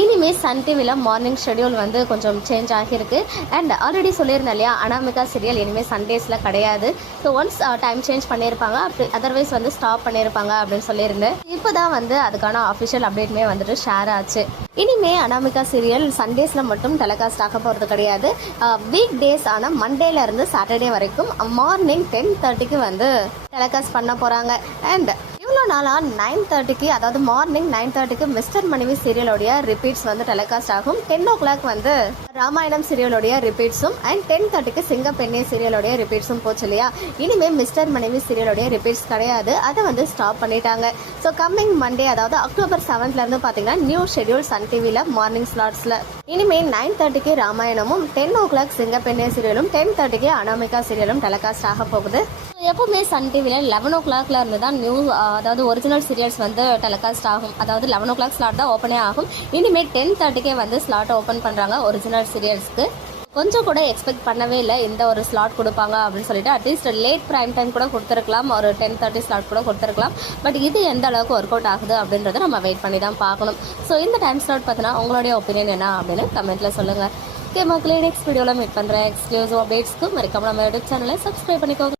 இனிமேல் சன் டிவியில் morning schedule வந்து கொஞ்சம் சேஞ்ச் ஆகியிருக்கு. அண்ட் ஆல்ரெடி சொல்லியிருந்தேன் இல்லையா அனாமிகா சீரியல் இனிமேல் சண்டேஸில் கிடையாது. ஸோ ஒன்ஸ் டைம் சேஞ்ச் பண்ணியிருப்பாங்க. அப்படி அதர்வைஸ் வந்து ஸ்டாப் பண்ணியிருப்பாங்க அப்படின்னு சொல்லியிருந்தேன். இப்போ தான் வந்து அதுக்கான அஃபிஷியல் அப்டேட்மே வந்துட்டு ஷேர் ஆச்சு. இனிமே அனாமிகா சீரியல் சண்டேஸில் மட்டும் டெலிகாஸ்ட் ஆக போகிறது கிடையாது. Uh, வீக் டேஸ் ஆன மண்டேல இருந்து சாட்டர்டே வரைக்கும் மார்னிங் டென் தேர்ட்டிக்கு வந்து டெலிகாஸ்ட் பண்ண போகிறாங்க அண்ட் எவ்வளோ நாளாக நைன் தேர்ட்டிக்கு அதாவது மார்னிங் நைன் தேர்ட்டிக்கு மிஸ்டர் மனைவி சீரியலோடைய ரிப்பீட்ஸ் வந்து டெலிகாஸ்ட் ஆகும். டென் ஓ கிளாக் வந்து ராமாயணம் சீரியலோடைய ரிப்பீட்ஸும் அண்ட் டென் தேர்ட்டிக்கு சிங்கப்பெண்ணே சீரியலோடைய ரிப்பீட்ஸும் போச்சு இல்லையா? இனிமே மிஸ்டர் மனைவி சீரியலோடைய ரிப்பீட்ஸ் கிடையாது. அதை வந்து ஸ்டாப் பண்ணிட்டாங்க. ஸோ கம்மிங் மண்டே அதாவது அக்டோபர் செவன்த்லேருந்து பார்த்தீங்கன்னா நியூ ஷெட்யூல் சன் டிவியில் மார்னிங் ஸ்லாட்ஸில் இனிமே நைன் தேர்ட்டிக்கு ராமாயணமும் டென் ஓ கிளாக் சிங்கப்பெண்ணே சீரியலும் டென் தேர்ட்டிக்கு அனாமிகா சீரியலும் டெலிகாஸ்ட் ஆக போகுது. எப்பவுமே சன் டிவியில் லெவன் ஓ கிளாக்ல இருந்து தான் நியூ அதாவது ஒரிஜினல் சீரியல்ஸ் வந்து டெலிகாஸ்ட் ஆகும். அதாவது லெவன் ஓ கிளாக் ஸ்லாட் தான் ஓப்பனே ஆகும். இனிமேல் டென் தேர்ட்டிக்கே வந்து ஸ்லாட் ஓப்பன் பண்ணுறாங்க ஒரிஜினல் சீரியல்ஸ்க்கு கொஞ்சம் கூட எக்ஸ்பெக்ட் பண்ணவே இல்லை. இந்த ஒரு ஸ்லாட் கொடுப்பாங்க அப்படின்னு சொல்லிட்டு அட்லீஸ்ட் லேட் ப்ரைம் டைம் கூட கொடுத்துருக்கலாம். ஒரு டென் தேர்ட்டி ஸ்லாட் கூட கொடுத்துருக்கலாம். பட் இது எந்த அளவுக்கு ஒர்க் அவுட் ஆகுது அப்படின்றத நம்ம வெயிட் பண்ணி தான் பார்க்கணும். ஸோ இந்த டைம் ஸ்லாட் பார்த்தீங்கன்னா உங்களுடைய ஒப்பீனியன் என்ன அப்படின்னு கமெண்ட்டில் சொல்லுங்கள் ஓகே மக்களே நெக்ஸ்ட் வீடியோவில் மீட் பண்ணுறேன் எக்ஸ்க்ளூசிவ் அப்டேட்ஸ்க்கு மறக்காம நம்ம யூடியூப் சேனலை சப்ஸ்கிரைப் பண்ணிக்கோங்க.